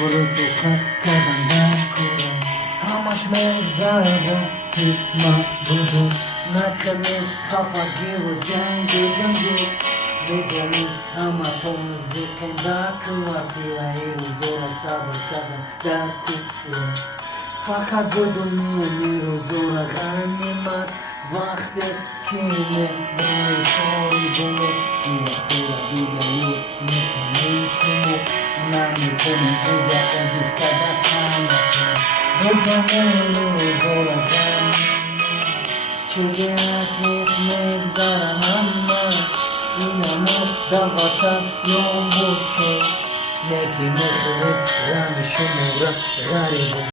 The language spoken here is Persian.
برو کردم در کورم همش مگذرم که من بدون نکنی خفگی و جنگو بدونی همه موزیکن در کوارتیرایی رو زور صبر کردم در کورم فقط بدونی نیرو زور غنیمت وقتی که نمیدونی کاری بمون این وقتی را دیگری میکنی شما نمیکنی دیگه اندیخ کردن بدونی نیرو زور غنیمت چیزی هست نیست میگذره همه اینمو دواتم یوم باشو نگی میخوریم غم شما را غریبم